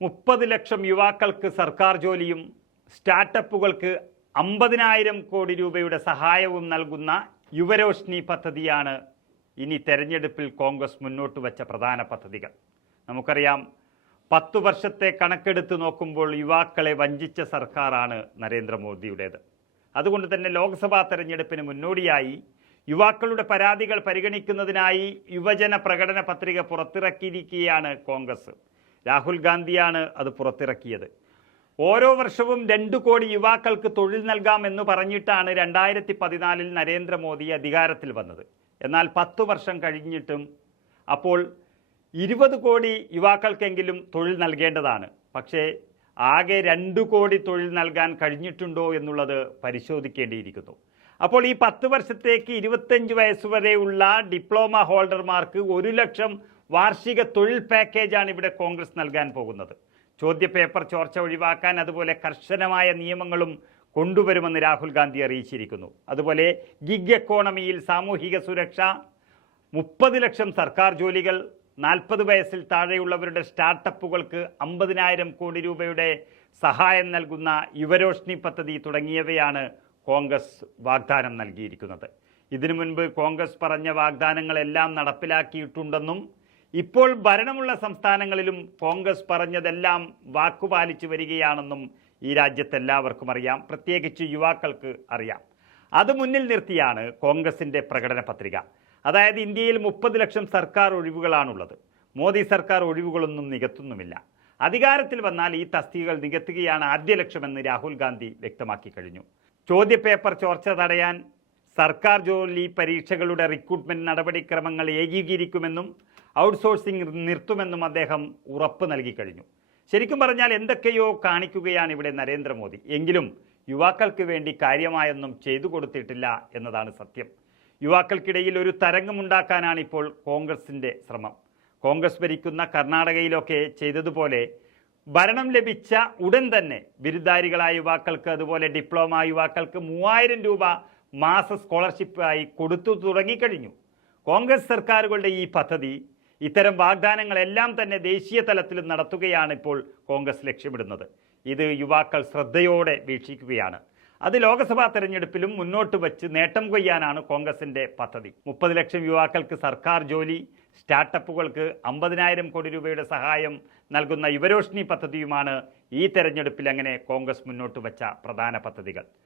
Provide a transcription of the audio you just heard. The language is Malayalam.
മുപ്പത് ലക്ഷം യുവാക്കൾക്ക് സർക്കാർ ജോലിയും സ്റ്റാർട്ടപ്പുകൾക്ക് അമ്പതിനായിരം കോടി രൂപയുടെ സഹായവും നൽകുന്ന യുവരോഷ്നി പദ്ധതിയാണ് ഇനി തെരഞ്ഞെടുപ്പിൽ കോൺഗ്രസ് മുന്നോട്ട് വച്ച പ്രധാന പദ്ധതികൾ. നമുക്കറിയാം പത്തു വർഷത്തെ കണക്കെടുത്ത് നോക്കുമ്പോൾ യുവാക്കളെ വഞ്ചിച്ച സർക്കാരാണ് നരേന്ദ്രമോദിയുടേത്. അതുകൊണ്ട് തന്നെ ലോക്സഭാ തെരഞ്ഞെടുപ്പിന് മുന്നോടിയായി യുവാക്കളുടെ പരാതികൾ പരിഗണിക്കുന്നതിനായി യുവജന പ്രകടന പത്രിക പുറത്തിറക്കിയിരിക്കുകയാണ് കോൺഗ്രസ്. രാഹുൽ ഗാന്ധിയാണ് അത് പുറത്തിറക്കിയത്. ഓരോ വർഷവും രണ്ടു കോടി യുവാക്കൾക്ക് തൊഴിൽ നൽകാമെന്ന് പറഞ്ഞിട്ടാണ് രണ്ടായിരത്തി പതിനാലിൽ നരേന്ദ്രമോദി അധികാരത്തിൽ വന്നത്. എന്നാൽ പത്തു വർഷം കഴിഞ്ഞിട്ടും അപ്പോൾ ഇരുപത് കോടി യുവാക്കൾക്കെങ്കിലും തൊഴിൽ നൽകേണ്ടതാണ്. പക്ഷേ ആകെ രണ്ടു കോടി തൊഴിൽ നൽകാൻ കഴിഞ്ഞിട്ടുണ്ടോ എന്നുള്ളത് പരിശോധിക്കേണ്ടിയിരിക്കുന്നു. അപ്പോൾ ഈ പത്ത് വർഷത്തേക്ക് ഇരുപത്തഞ്ച് വയസ്സ് വരെയുള്ള ഡിപ്ലോമ ഹോൾഡർമാർക്ക് ഒരു ലക്ഷം വാർഷിക തൊഴിൽ പാക്കേജാണ് ഇവിടെ കോൺഗ്രസ് നൽകാൻ പോകുന്നത്. ചോദ്യപേപ്പർ ചോർച്ച ഒഴിവാക്കാൻ അതുപോലെ കർശനമായ നിയമങ്ങളും കൊണ്ടുവരുമെന്ന് രാഹുൽ ഗാന്ധി അറിയിച്ചിരിക്കുന്നു. അതുപോലെ ഗിഗ് എക്കോണമിയിൽ സാമൂഹിക സുരക്ഷ മുപ്പത് ലക്ഷം സർക്കാർ ജോലികൾ നാൽപ്പത് വയസ്സിൽ താഴെയുള്ളവരുടെ സ്റ്റാർട്ടപ്പുകൾക്ക് അമ്പതിനായിരം കോടി രൂപയുടെ സഹായം നൽകുന്ന യുവരോഷ്ണി പദ്ധതി തുടങ്ങിയവയാണ് കോൺഗ്രസ് വാഗ്ദാനം നൽകിയിരിക്കുന്നത്. ഇതിനു മുൻപ് കോൺഗ്രസ് പറഞ്ഞ വാഗ്ദാനങ്ങളെല്ലാം നടപ്പിലാക്കിയിട്ടുണ്ടെന്നും ഇപ്പോൾ ഭരണമുള്ള സംസ്ഥാനങ്ങളിലും കോൺഗ്രസ് പറഞ്ഞതെല്ലാം വാക്കുപാലിച്ചു വരികയാണെന്നും ഈ രാജ്യത്തെല്ലാവർക്കും അറിയാം. പ്രത്യേകിച്ച് യുവാക്കൾക്ക് അറിയാം. അത് മുന്നിൽ നിർത്തിയാണ് കോൺഗ്രസിന്റെ പ്രകടന പത്രിക. അതായത് ഇന്ത്യയിൽ മുപ്പത് ലക്ഷം സർക്കാർ ഒഴിവുകളാണുള്ളത്. മോദി സർക്കാർ ഒഴിവുകളൊന്നും നികത്തുന്നുമില്ല. അധികാരത്തിൽ വന്നാൽ ഈ തസ്തികകൾ നികത്തുകയാണ് ആദ്യ ലക്ഷ്യമെന്ന് രാഹുൽ ഗാന്ധി വ്യക്തമാക്കി കഴിഞ്ഞു. ചോദ്യപേപ്പർ ചോർച്ച തടയാൻ സർക്കാർ ജോലി പരീക്ഷകളുടെ റിക്രൂട്ട്മെന്റ് നടപടിക്രമങ്ങൾ ഏകീകരിക്കുമെന്നും ഔട്ട്സോഴ്സിംഗ് നിർത്തുമെന്നും അദ്ദേഹം ഉറപ്പ് നൽകി കഴിഞ്ഞു. ശരിക്കും പറഞ്ഞാൽ എന്തൊക്കെയോ കാണിക്കുകയാണ് ഇവിടെ നരേന്ദ്രമോദി. എങ്കിലും യുവാക്കൾക്ക് വേണ്ടി കാര്യമായൊന്നും ചെയ്തു കൊടുത്തിട്ടില്ല എന്നതാണ് സത്യം. യുവാക്കൾക്കിടയിൽ ഒരു തരംഗമുണ്ടാക്കാനാണ് ഇപ്പോൾ കോൺഗ്രസിന്റെ ശ്രമം. കോൺഗ്രസ് ഭരിക്കുന്ന കർണാടകയിലൊക്കെ ചെയ്തതുപോലെ ഭരണം ലഭിച്ച ഉടൻ തന്നെ ബിരുദാരികളായ യുവാക്കൾക്ക് അതുപോലെ ഡിപ്ലോമ യുവാക്കൾക്ക് മൂവായിരം രൂപ മാസ സ്കോളർഷിപ്പായി കൊടുത്തു തുടങ്ങിക്കഴിഞ്ഞു. കോൺഗ്രസ് സർക്കാരുകളുടെ ഈ പദ്ധതി ഇത്തരം വാഗ്ദാനങ്ങളെല്ലാം തന്നെ ദേശീയ തലത്തിലും നടത്തുകയാണ് ഇപ്പോൾ കോൺഗ്രസ് ലക്ഷ്യമിടുന്നത്. ഇത് യുവാക്കൾ ശ്രദ്ധയോടെ വീക്ഷിക്കുകയാണ്. അത് ലോക്സഭാ തെരഞ്ഞെടുപ്പിലും മുന്നോട്ട് വച്ച് നേട്ടം കൊയ്യാനാണ് കോൺഗ്രസിന്റെ പദ്ധതി. മുപ്പത് ലക്ഷം യുവാക്കൾക്ക് സർക്കാർ ജോലി സ്റ്റാർട്ടപ്പുകൾക്ക് അമ്പതിനായിരം കോടി രൂപയുടെ സഹായം നൽകുന്ന യുവരോഷ്ണി പദ്ധതിയുമാണ് ഈ തെരഞ്ഞെടുപ്പിൽ അങ്ങനെ കോൺഗ്രസ് മുന്നോട്ട് വച്ച പ്രധാന പദ്ധതികൾ.